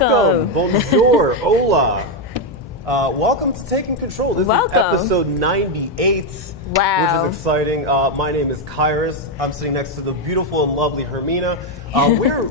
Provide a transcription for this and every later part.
Welcome. Bonjour. Hola. Welcome to Taking Control. This is episode 98. Wow. Which is exciting. My name is Kairos. I'm sitting next to the beautiful and lovely Hermina.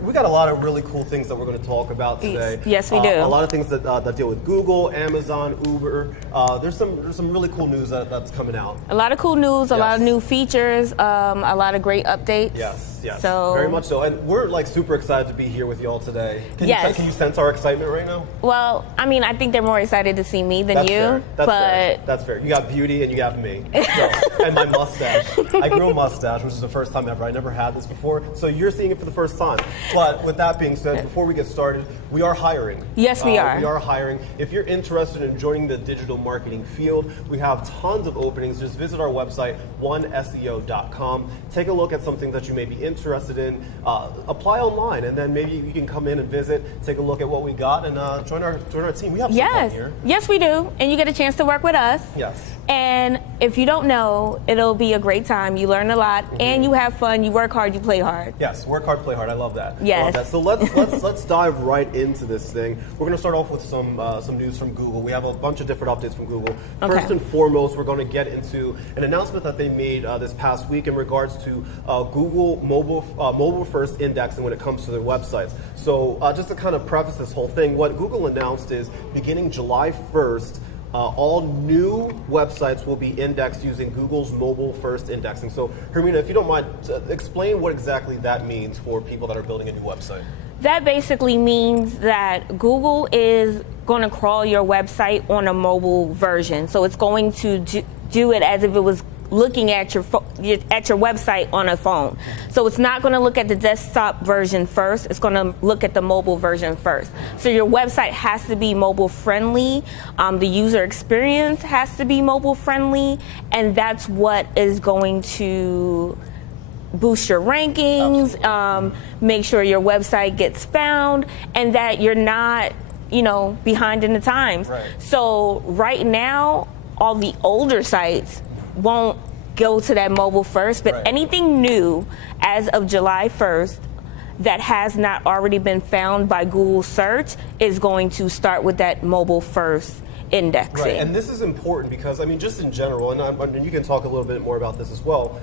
We got a lot of really cool things that we're going to talk about today. Yes, we do. A lot of things that deal with Google, Amazon, Uber. There's some really cool news that's coming out. A lot of cool news, a lot of new features, a lot of great updates. Yes. So, very much so. And we're like super excited to be here with y'all today. Can you sense our excitement right now? Well, I mean, I think they're more excited to see me than That's you. Fair. That's fair. That's fair. You got beauty and you got me. So, and my mustache. I grew a mustache, which is the first time ever. I never had this before. So you're seeing it for the first time. But with that being said, before we get started, we are hiring. Yes, we are. We are hiring. If you're interested in joining the digital marketing field, we have tons of openings. Just visit our website, oneseo.com. Take a look at some things that you may be interested in. Apply online, and then maybe you can come in and visit, take a look at what we got, and join our team. We have some fun here. Yes, we do. And you get a chance to work with us. Yes. And if you don't know, it'll be a great time. You learn a lot, and you have fun. You work hard, you play hard. Yes, work hard, play hard. I love that. Yes. I love that. So let's dive right into this thing. We're going to start off with some news from Google. We have a bunch of different updates from Google. Okay. First and foremost, we're going to get into an announcement that they made this past week in regards to Google mobile first indexing when it comes to their websites. So just to kind of preface this whole thing, what Google announced is beginning July 1st, all new websites will be indexed using Google's mobile first indexing. So Hermina, if you don't mind, explain what exactly that means for people that are building a new website. That basically means that Google is going to crawl your website on a mobile version. So it's going to do it as if it was looking at your website on a phone. So it's not going to look at the desktop version first. It's going to look at the mobile version first. So your website has to be mobile friendly. The user experience has to be mobile friendly, and that's what is going to boost your rankings, make sure your website gets found, and that you're not, behind in the times. Right. So right now, all the older sites won't go to that mobile first, but anything new as of July 1st that has not already been found by Google search is going to start with that mobile first indexing. Right, and this is important because, just in general, and you can talk a little bit more about this as well,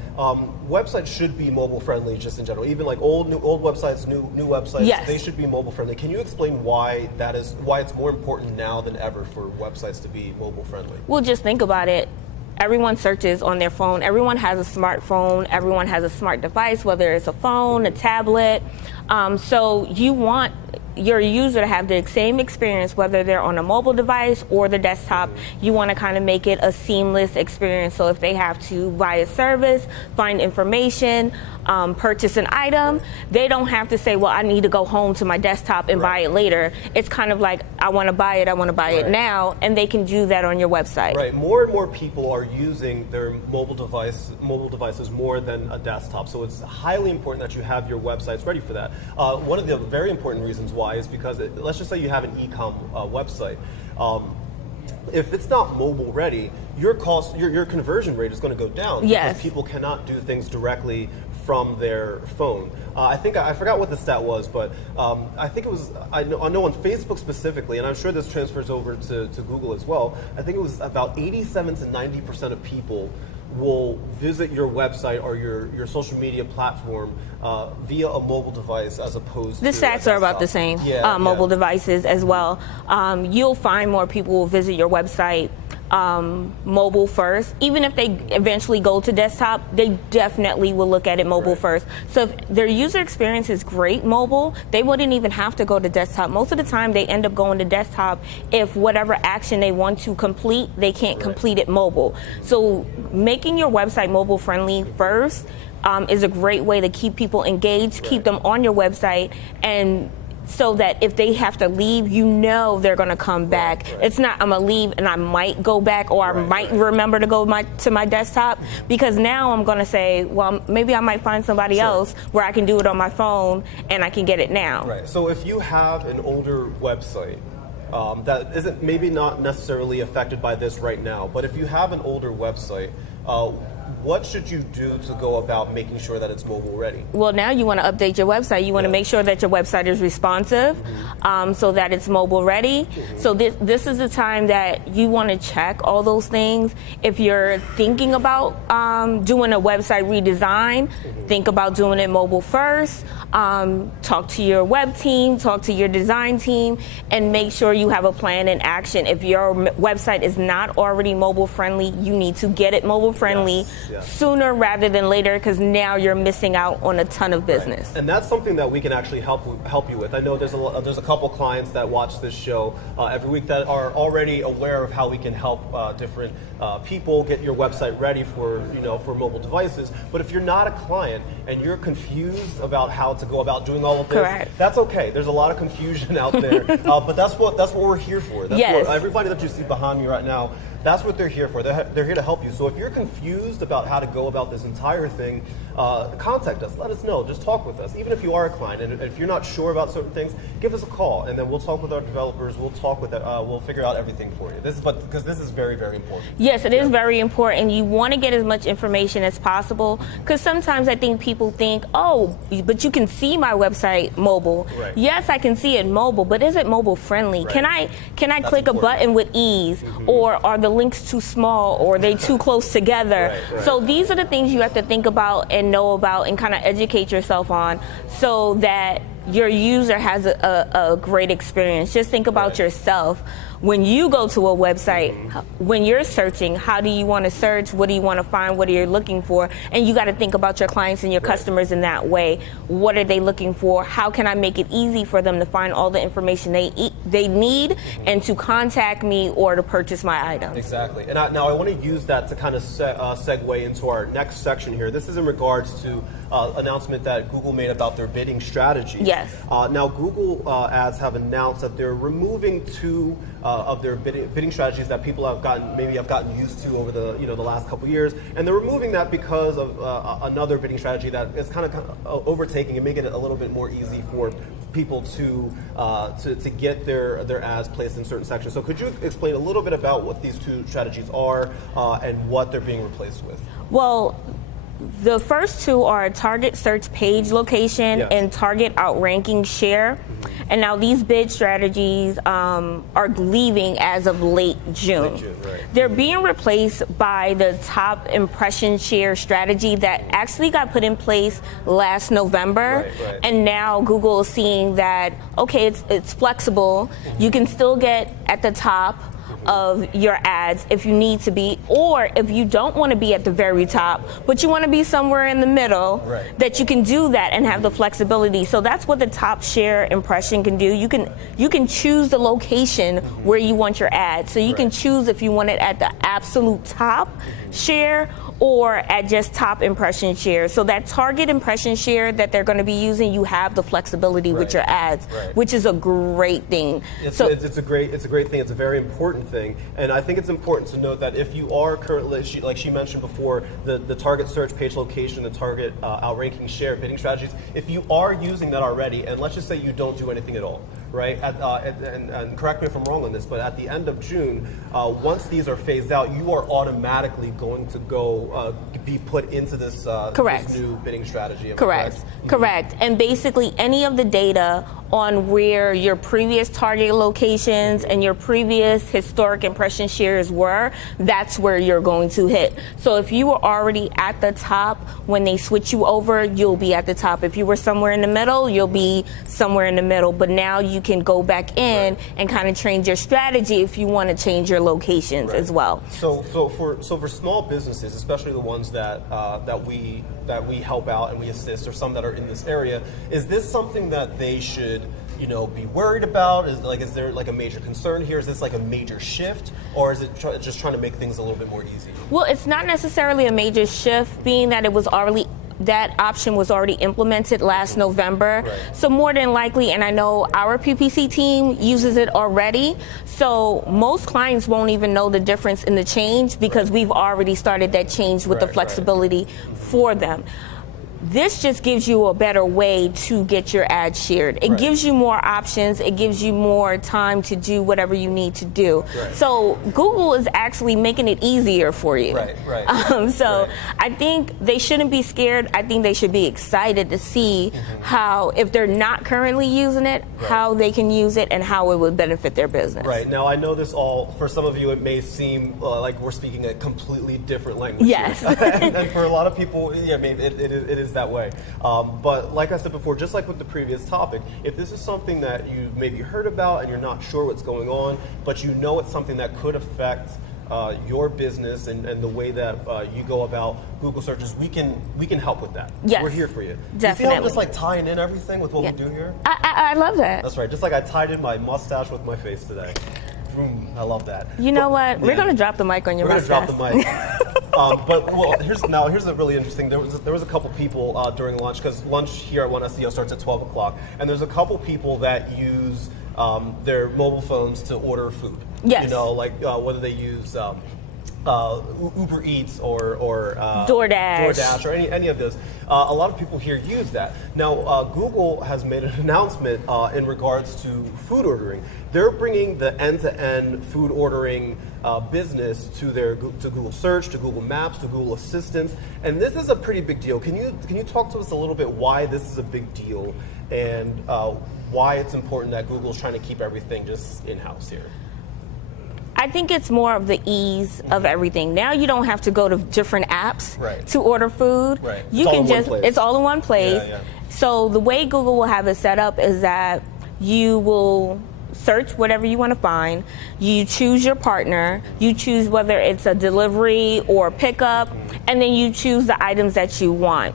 websites should be mobile friendly just in general. Even like old websites, new websites, they should be mobile friendly. Can you explain why it's more important now than ever for websites to be mobile friendly? Well, just think about it. Everyone searches on their phone. Everyone has a smartphone. Everyone has a smart device, whether it's a phone, a tablet. So you want your user to have the same experience, whether they're on a mobile device or the desktop. You want to kind of make it a seamless experience. So if they have to buy a service, find information, purchase an item, they don't have to say, well, I need to go home to my desktop and buy it later. It's kind of like, I want to buy it now, and they can do that on your website. Right. More and more people are using their mobile devices more than a desktop. So it's highly important that you have your websites ready for that. One of the very important reasons why is because let's just say you have an e-com website. If it's not mobile ready, your conversion rate is going to go down because people cannot do things directly from their phone. I forgot what the stat was, but I think it was, I know on Facebook specifically, and I'm sure this transfers over to Google as well, I think it was about 87 to 90% of people will visit your website or your social media platform via a mobile device as opposed to the stats are about the same. Mobile devices as well. You'll find more people will visit your website mobile first. Even if they eventually go to desktop, they definitely will look at it mobile first. So if their user experience is great mobile, they wouldn't even have to go to desktop. Most of the time they end up going to desktop if whatever action they want to complete, they can't complete it mobile. So making your website mobile friendly first is a great way to keep people engaged, keep them on your website, and so that if they have to leave, they're going to come back. It's not, I'm going to leave and I might go back, or I might remember to go to my desktop, because now I'm going to say, well, maybe I might find somebody else where I can do it on my phone and I can get it now. Right. So if you have an older website that isn't maybe not necessarily affected by this right now, but if you have an older website, what should you do to go about making sure that it's mobile ready? Well, now you want to update your website. You want to make sure that your website is responsive, so that it's mobile ready. So this is the time that you want to check all those things. If you're thinking about doing a website redesign, think about doing it mobile first. Talk to your web team, talk to your design team, and make sure you have a plan in action. If your website is not already mobile friendly, you need to get it mobile friendly sooner rather than later, because now you're missing out on a ton of business. Right. And that's something that we can actually help you with. I know there's a couple clients that watch this show every week that are already aware of how we can help different people get your website ready for mobile devices. But if you're not a client and you're confused about how to go about doing all of this, that's okay. There's a lot of confusion out there, but that's what we're here for. That's what everybody that you see behind me right now, that's what they're here for. They're here to help you. So if you're confused about how to go about this entire thing, contact us. Let us know. Just talk with us. Even if you are a client, and if you're not sure about certain things, give us a call, and then we'll talk with our developers. We'll figure out everything for you. Because this is very, very important. Yes, it is very important. You want to get as much information as possible, because sometimes I think people think, oh, but you can see my website mobile. Right. Yes, I can see it mobile, but is it mobile friendly? Right. Can I click a button with ease, or are the links too small, or are they too close together? Right. So these are the things you have to think about and know about and kind of educate yourself on, so that your user has a great experience. Just think about yourself. When you go to a website, when you're searching, how do you want to search? What do you want to find? What are you looking for? And you got to think about your clients and your customers in that way. What are they looking for? How can I make it easy for them to find all the information they need and to contact me or to purchase my items? Exactly. And now I want to use that to kind of segue into our next section here. This is in regards to announcement that Google made about their bidding strategy. Yes. Now Google ads have announced that they're removing two of their bidding strategies that people have gotten used to over the last couple years, and they're removing that because of another bidding strategy that is kind of overtaking and making it a little bit more easy for people to get their ads placed in certain sections. So could you explain a little bit about what these two strategies are and what they're being replaced with? Well, the first two are target search page location and target outranking share. And now these bid strategies are leaving as of late June. They're being replaced by the top impression share strategy that actually got put in place last November. And now Google is seeing that, okay, it's flexible. You can still get at the top of your ads if you need to be, or if you don't want to be at the very top, but you want to be somewhere in the middle, that you can do that and have the flexibility. So that's what the top share impression can do. You can choose the location where you want your ad. So you can choose if you want it at the absolute top share or at just top impression share. So that target impression share that they're going to be using, you have the flexibility with your ads, which is a great thing. It's a great thing. It's a very important thing, and I think it's important to note that if you are currently, like she mentioned before, the target search page location, the target outranking share bidding strategies, if you are using that already, and let's just say you don't do anything at all, right? And correct me if I'm wrong on this, but at the end of June, once these are phased out, you are automatically going to be put into this new bidding strategy. Correct. And basically any of the data on where your previous target locations and your previous historic impression shares were, that's where you're going to hit. So if you were already at the top, when they switch you over, you'll be at the top. If you were somewhere in the middle, you'll be somewhere in the middle. But now you can go back in and kind of change your strategy if you want to change your locations as well. So for small businesses, especially the ones that we help out and we assist, or some that are in this area, is this something that they should be worried about? Is there like a major concern here? Is this like a major shift, or is it just trying to make things a little bit more easy? Well, it's not necessarily a major shift, being that that option was already implemented last November. So more than likely, and I know our PPC team uses it already, so most clients won't even know the difference in the change because we've already started that change with the flexibility for them. This just gives you a better way to get your ad shared. It gives you more options. It gives you more time to do whatever you need to do. So Google is actually making it easier for you. I think they shouldn't be scared. I think they should be excited to see how, if they're not currently using it, how they can use it and how it would benefit their business. Right. Now, I know this all, for some of you, it may seem like we're speaking a completely different language. Yes. and for a lot of people, yeah, maybe it is that way. But like I said before, just like with the previous topic, if this is something that you've maybe heard about and you're not sure what's going on, but you know it's something that could affect your business and the way that you go about Google searches, we can help with that. Yes, we're here for you. Definitely. You see how I'm just like tying in everything with what we do here? I love that. That's right. Just like I tied in my mustache with my face today. I love that. You know what? We're going to drop the mic on your mustache. We're going to drop the mic. But here's a really interesting. There was a couple people during lunch, because lunch here at One SEO starts at 12 o'clock, and there's a couple people that use their mobile phones to order food. Yes. You know, like whether they use Uber Eats or DoorDash or any of those. A lot of people here use that. Now, Google has made an announcement in regards to food ordering. They're bringing the end-to-end food ordering business to Google Search, to Google Maps, to Google Assistant, and this is a pretty big deal. Can you talk to us a little bit why this is a big deal and why it's important that Google's trying to keep everything just in-house here? I think it's more of the ease of everything. Now you don't have to go to different apps to order food. You can just, it's all in one place. So the way Google will have it set up is that you will search whatever you want to find. You choose your partner. You choose whether it's a delivery or pickup, and then you choose the items that you want.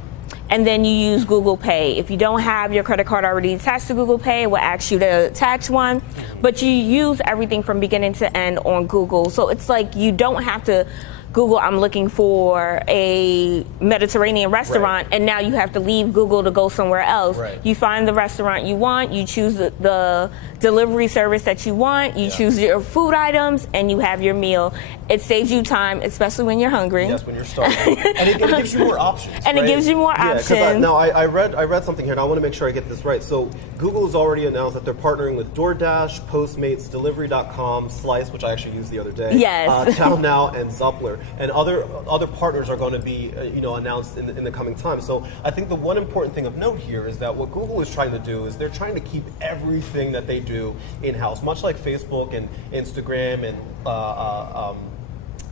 And then you use Google Pay. If you don't have your credit card already attached to Google Pay, it will ask you to attach one. But you use everything from beginning to end on Google. So it's like you don't have to Google, I'm looking for a Mediterranean restaurant, and now you have to leave Google to go somewhere else. You find the restaurant you want, you choose the delivery service that you want, you choose your food items, and you have your meal. It saves you time, especially when you're hungry. Yes, when you're starving. And it gives you more options. And it gives you more options. I read something here, and I want to make sure I get this right. So Google has already announced that they're partnering with DoorDash, Postmates, Delivery.com, Slice, which I actually used the other day, ChowNow, and Zuppler. And other partners are going to be announced in the coming time. So I think the one important thing of note here is that what Google is trying to do is they're trying to keep everything that they do in-house, much like Facebook and Instagram and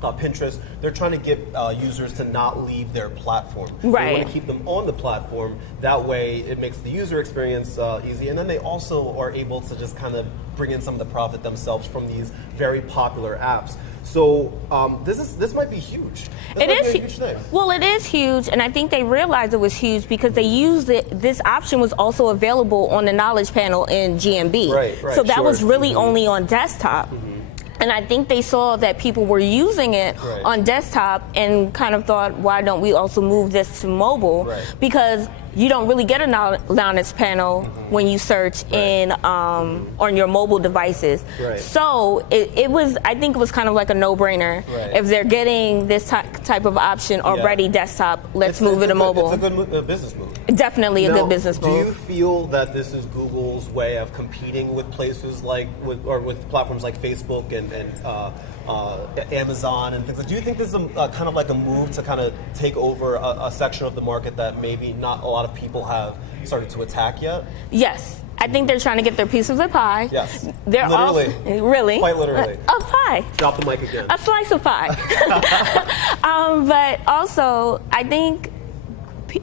Pinterest. They're trying to get users to not leave their platform. They want to keep them on the platform. That way it makes the user experience easy, and then they also are able to just kind of bring in some of the profit themselves from these very popular apps. So this might be huge. It is a huge thing. Well, it is huge, and I think they realized it was huge because they used it. This option was also available on the Knowledge Panel in GMB. So that was really only on desktop. And I think they saw that people were using it on desktop and kind of thought, why don't we also move this to mobile? Because you don't really get a knowledge panel when you search in on your mobile devices. So it was, I think it was kind of like a no-brainer. If they're getting this type of option already desktop, let's move it to mobile. It's a good business move. Definitely a good business move. Do you feel that this is Google's way of competing with places like, with platforms like Facebook and Amazon and things? Do you think this is kind of like a move to kind of take over a section of the market that maybe not a lot of people have started to attack yet? Yes. I think they're trying to get their piece of the pie. Yes. They're literally. Really? Quite literally. A pie. Drop the mic again. A slice of pie. But also, I think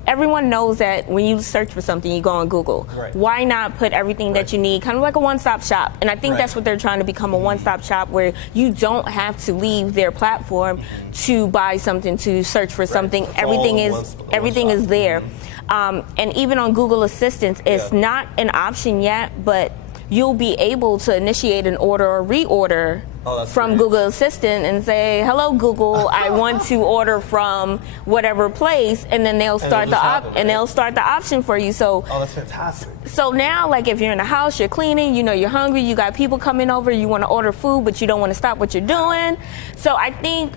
everyone knows that when you search for something, you go on Google. Why not put everything that you need, kind of like a one-stop shop? And I think that's what they're trying to become, a one-stop shop where you don't have to leave their platform to buy something, to search for something. Everything is there. And even on Google Assistant, it's not an option yet, but you'll be able to initiate an order or reorder from Google Assistant and say, hello Google, I want to order from whatever place, and then they'll start they'll start the option for you. So that's fantastic. So now, like if you're in the house, you're cleaning, you're hungry, you got people coming over, you want to order food, but you don't want to stop what you're doing. So I think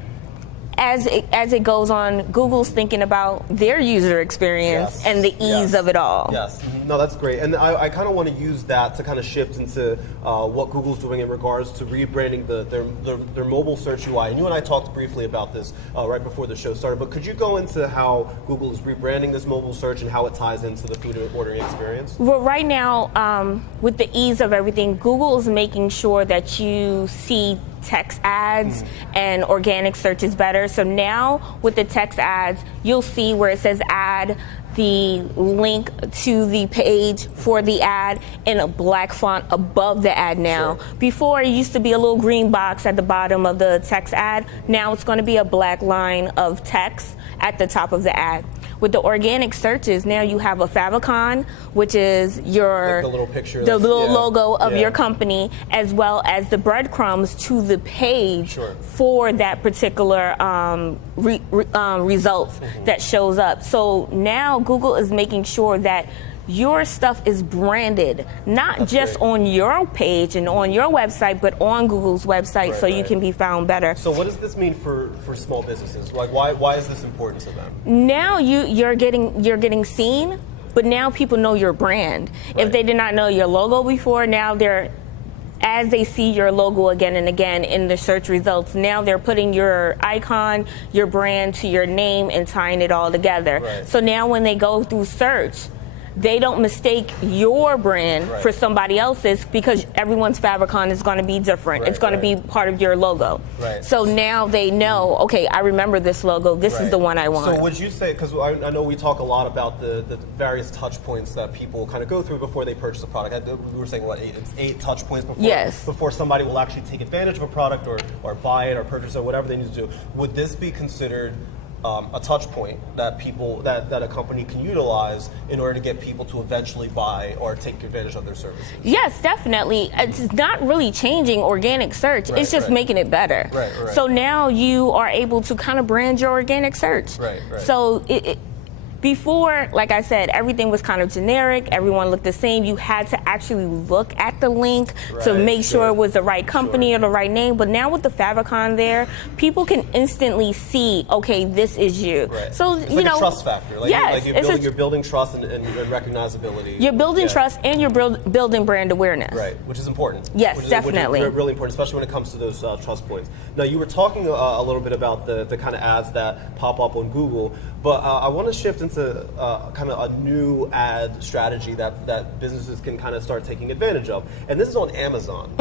as it goes on, Google's thinking about their user experience and the ease of it all. Yes, no, that's great. And I kind of want to use that to kind of shift into what Google's doing in regards to rebranding their mobile search UI. And you and I talked briefly about this right before the show started, but could you go into how Google is rebranding this mobile search and how it ties into the food ordering experience? Well, right now, with the ease of everything, Google is making sure that you see text ads and organic searches better. So now with the text ads, you'll see where it says add the link to the page for the ad in a black font above the ad now. Before, it used to be a little green box at the bottom of the text ad. Now it's going to be a black line of text at the top of the ad. With the organic searches, now you have a favicon, which is your like the little picture, the little logo of your company, as well as the breadcrumbs to the page for that particular results that shows up. So now Google is making sure that your stuff is branded, not just on your page and on your website, but on Google's website, so you can be found better. So what does this mean for small businesses? Like, why is this important to them? Now you're getting seen, but now people know your brand. If they did not know your logo before, now as they see your logo again and again in the search results, now they're putting your icon, your brand to your name and tying it all together. So now when they go through search, they don't mistake your brand for somebody else's, because everyone's favicon is going to be different. It's going to be part of your logo. So now they know, okay, I remember this logo. This is the one I want. So would you say, because I know we talk a lot about the various touch points that people kind of go through before they purchase a product. We were saying, what, it's 8 touch points before somebody will actually take advantage of a product or buy it or purchase it or whatever they need to do. Would this be considered a touch point that that a company can utilize in order to get people to eventually buy or take advantage of their services? Yes, definitely. It's not really changing organic search. It's just making it better. So now you are able to kind of brand your organic search. So before, like I said, everything was kind of generic. Everyone looked the same. You had to actually look at the link to make sure it was the right company or the right name. But now with the favicon there, people can instantly see, okay, this is you. So it's like a trust factor. Like, you're building trust and recognizability. You're building trust and you're building brand awareness. Which is important. Yes, definitely. Which is really important, especially when it comes to those trust points. Now, you were talking a little bit about the kind of ads that pop up on Google, but I want to shift into kind of a new ad strategy that businesses can kind of start taking advantage of. And this is on Amazon.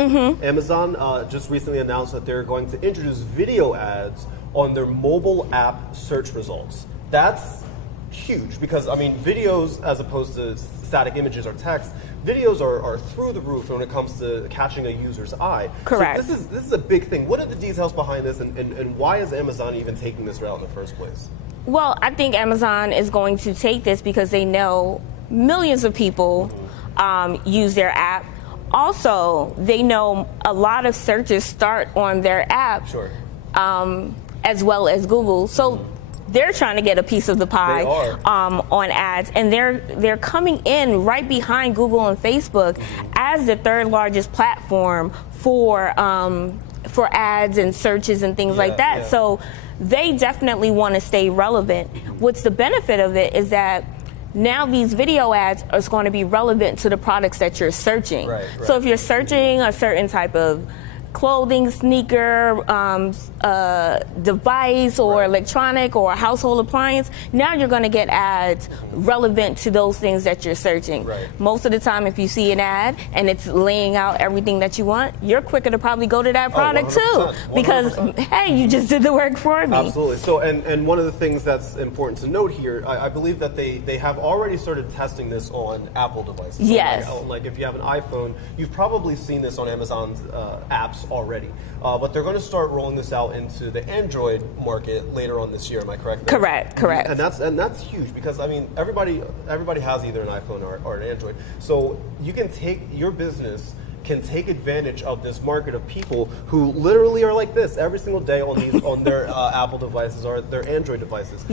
Amazon just recently announced that they're going to introduce video ads on their mobile app search results. That's huge because, I mean, videos as opposed to static images or text, videos are through the roof when it comes to catching a user's eye. Correct. So this is a big thing. What are the details behind this, and why is Amazon even taking this route in the first place? Well, I think Amazon is going to take this because they know millions of people use their app. Also, they know a lot of searches start on their app, as well as Google. So they're trying to get a piece of the pie on ads, and they're coming in right behind Google and Facebook as the third largest platform for ads and searches and things like that. So they definitely want to stay relevant. What's the benefit of it is that now these video ads are going to be relevant to the products that you're searching. So if you're searching a certain type of clothing, sneaker, device, or electronic, or a household appliance, now you're going to get ads relevant to those things that you're searching. Most of the time, if you see an ad and it's laying out everything that you want, you're quicker to probably go to that product too, because hey, you just did the work for me. Absolutely. So, and one of the things that's important to note here, I believe that they have already started testing this on Apple devices. Yes. Like if you have an iPhone, you've probably seen this on Amazon's apps already, but they're going to start rolling this out into the Android market later on this year. Am I correct? Correct. And that's huge because, I mean, everybody has either an iPhone or an Android, so you can your business can take advantage of this market of people who literally are like this every single day on their Apple devices or their Android devices.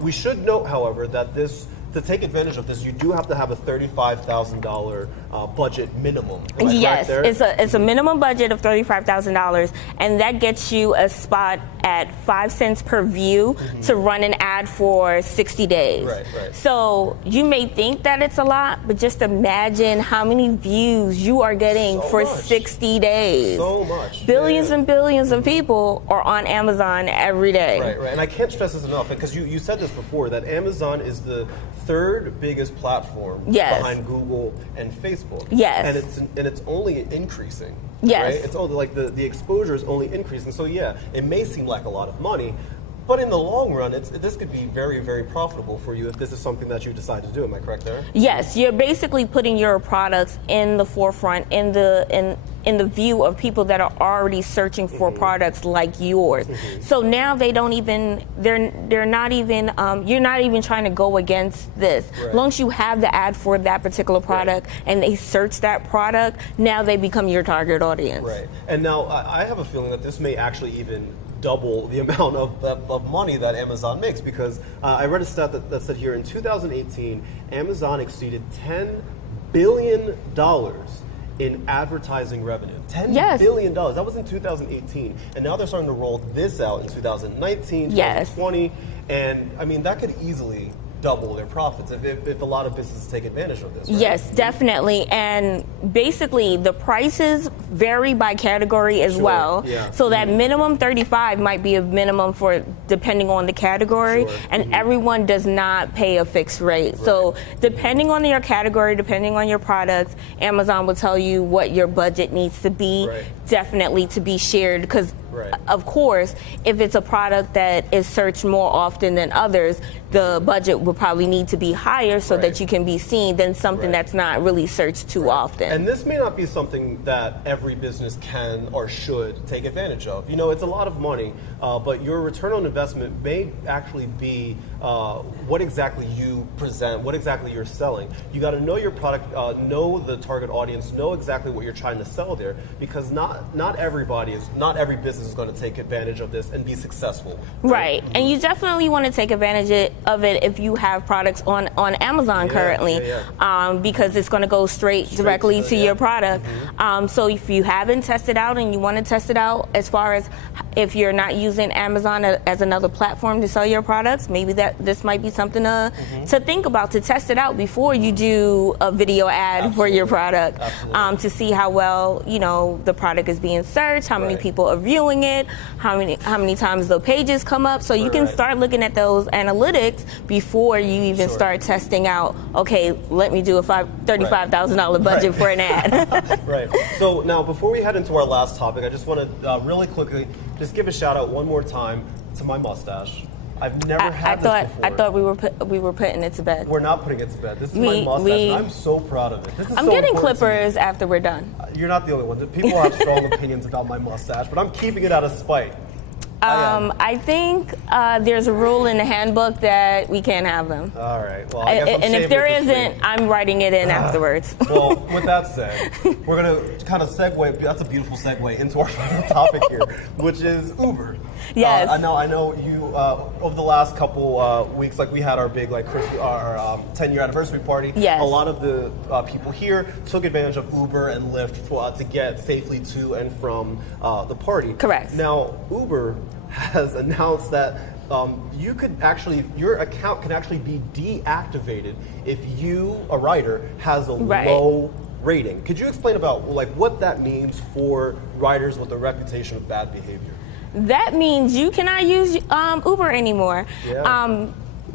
We should note, however, that to take advantage of this, you do have to have a $35,000 budget minimum. Am I Yes, correct there? it's a minimum budget of $35,000, and that gets you a spot at 5 cents per view to run an ad for 60 days. Right. So you may think that it's a lot, but just imagine how many views you are getting So for much. 60 days. So much. Billions Yeah. and billions of people are on Amazon every day. Right. And I can't stress this enough, because you said this before, that Amazon is the third biggest platform Yes. behind Google and Facebook. Yes. And it's only increasing. Yes. Right? It's only like the exposure is only increasing. So yeah, it may seem like a lot of money, but in the long run, this could be very, very profitable for you if this is something that you decide to do. Am I correct there? Yes, you're basically putting your products in the forefront, in the view of people that are already searching for products like yours. So now they don't even, they're not even, you're not even trying to go against this. Right. As long as you have the ad for that particular product and they search that product, now they become your target audience. Right. And now I have a feeling that this may actually even double the amount of money that Amazon makes, because I read a stat that said here in 2018, Amazon exceeded $10 billion in advertising revenue. $10 billion. That was in 2018. And now they're starting to roll this out in 2019, 2020. And I mean, that could easily double their profits if a lot of businesses take advantage of this. Right? Yes, definitely. And basically, the prices vary by category as well. Yeah. So that minimum 35 might be a minimum for depending on the category, and everyone does not pay a fixed rate. So depending on your category, depending on your products, Amazon will tell you what your budget needs to be, definitely to be shared, because of course, if it's a product that is searched more often than others, the budget will probably need to be higher so that you can be seen than something that's not really searched too often. And this may not be something that every business can or should take advantage of. You know, it's a lot of money, but your return on investment may actually be what exactly you present, what exactly you're selling. You got to know your product, know the target audience, know exactly what you're trying to sell there, because not every business is going to take advantage of this and be successful. Right. And you definitely want to take advantage of it if you have products on Amazon currently, because it's going to go straight directly to your product. So if you haven't tested out and you want to test it out, as far as if you're not using Amazon as another platform to sell your products, maybe this might be something to think about, to test it out before you do a video ad for your product, to see how well the product is being searched, how many people are viewing it, how many times the pages come up. So you can start looking at those analytics before you even start testing out, okay, let me do a $35,000 budget for an ad. Right. So now, before we head into our last topic, I just want to really quickly just give a shout out one more time to my mustache. I've never had this before. I thought we were putting it to bed. We're not putting it to bed. This is my mustache, and I'm so proud of it. This is I'm so getting important to me. clippers after we're done. You're not the only one. People have strong opinions about my mustache, but I'm keeping it out of spite. I think there's a rule in the handbook that we can't have them. All right. Well, I guess I'm and if there shaming this isn't, I'm writing it in afterwards. Well, with that said, we're going to kind of segue. That's a beautiful segue into our final topic here, which is Uber. Yes. I know you over the last couple weeks, like we had our big our 10-year anniversary party. Yes. A lot of the people here took advantage of Uber and Lyft to get safely to and from the party. Correct. Now, Uber has announced that your account can actually be deactivated if a rider has a low rating. Could you explain about what that means for riders with a reputation of bad behavior? That means you cannot use Uber anymore. Yeah.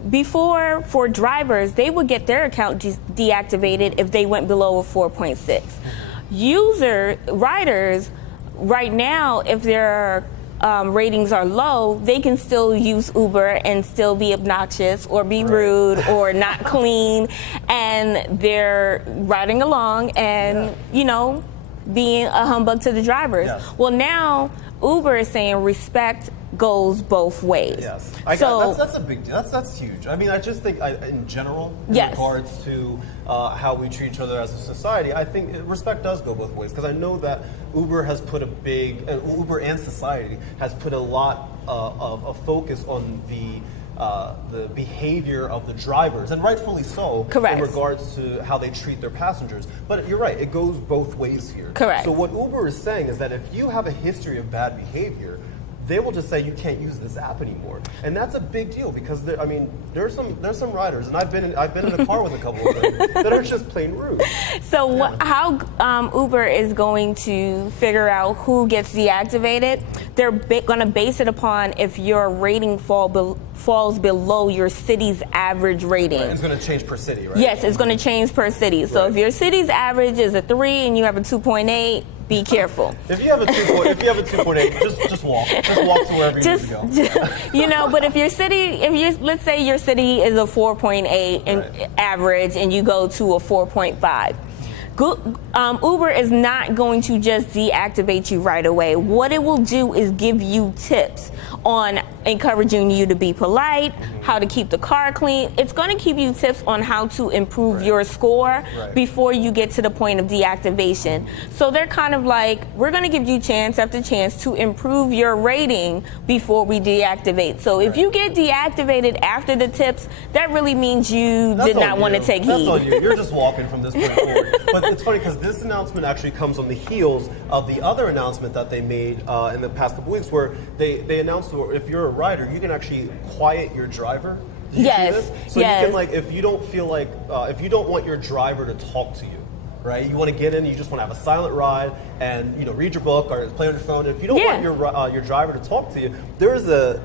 Before, for drivers, they would get their account deactivated if they went below a 4.6. Riders, right now, if their ratings are low, they can still use Uber and still be obnoxious or be rude or not clean, and they're riding along and being a humbug to the drivers. Yes. Well, now Uber is saying respect goes both ways. Yes, that's a big deal. That's huge. I mean, I just think in general, in regards to how we treat each other as a society, I think respect does go both ways, because I know that Uber has put Uber and society has put a lot of focus on the the behavior of the drivers, and rightfully so. Correct. In regards to how they treat their passengers. But you're right, it goes both ways here. Correct. So what Uber is saying is that if you have a history of bad behavior, they will just say you can't use this app anymore, and that's a big deal because there's some riders, and I've been in a car with a couple of them that are just plain rude. So how Uber is going to figure out who gets deactivated? They're going to base it upon if your rating falls below your city's average rating. Right. It's going to change per city, right? Yes, it's going to change per city. So if your city's average is a 3 and you have a 2.8. Be careful. If you have a 2.8, just walk. Just walk to wherever you need to go. But let's say your city is a 4.8 in average, and you go to a 4.5. Uber is not going to just deactivate you right away. What it will do is give you tips on encouraging you to be polite, how to keep the car clean. It's going to give you tips on how to improve your score before you get to the point of deactivation. So they're kind of like, we're going to give you chance after chance to improve your rating before we deactivate. So if you get deactivated after the tips, that really means you did not want to take heed. That's on you. You're just walking from this point forward. But it's funny because this announcement actually comes on the heels of the other announcement that they made in the past couple weeks, where they announced if you're a rider, you can actually quiet your driver. Did you see this? So you can, like, if you don't feel like, if you don't want your driver to talk to you, right? You want to get in, you just want to have a silent ride and read your book or play on your phone. If you don't want your driver to talk to you, there is a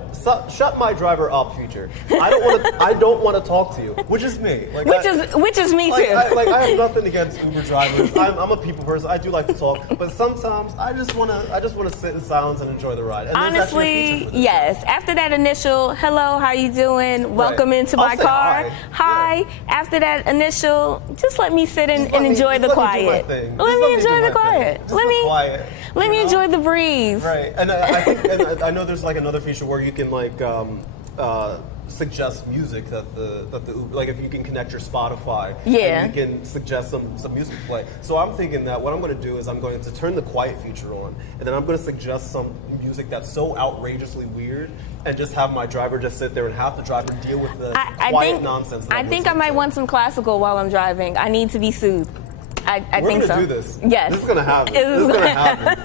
shut my driver up feature. I don't want to talk to you, which is me. Like, which is me too. I have nothing against Uber drivers. I'm a people person. I do like to talk, but sometimes I just want to sit in silence and enjoy the ride. And honestly, yes. After that initial hello, how you doing? Welcome into my car. Hi. Yeah. After that initial, just let me sit and enjoy the quiet. Let me enjoy the quiet. Let me enjoy the breeze. Right, and I know there's like another feature where you can suggest music that the Uber, like if you can connect your Spotify, and you can suggest some music to play. So I'm thinking that what I'm going to do is I'm going to turn the quiet feature on, and then I'm going to suggest some music that's so outrageously weird, and just have my driver just sit there and have the driver deal with the quiet nonsense. I think I might want some classical while I'm driving. I need to be soothed. I think so. We're going to do this. Yes. This is going to happen. This is going to happen.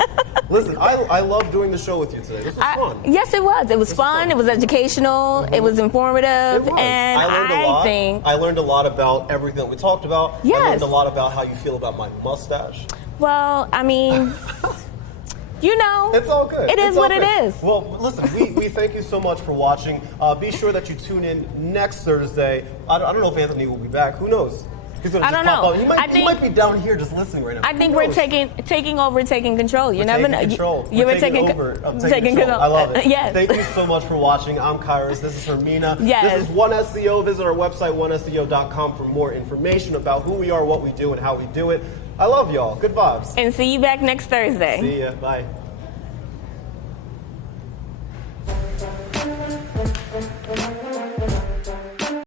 Listen, I love doing the show with you today. This was fun. Yes, it was. It was fun. It was educational. It was informative. It was. And I learned a lot about everything that we talked about. Yes. I learned a lot about how you feel about my mustache. Well, I mean... It's all good. It is what it is. Well, listen, we thank you so much for watching. Be sure that you tune in next Thursday. I don't know if Anthony will be back. Who knows? He's gonna I don't know. He might be down here just listening right now. I think we're taking over, taking control. You never know. We're taking control. I love it. Yes. Thank you so much for watching. I'm Kairos. This is Hermina. Yes. This is One SEO. Visit our website, oneseo.com, for more information about who we are, what we do, and how we do it. I love y'all. Good vibes. And see you back next Thursday. See ya. Bye.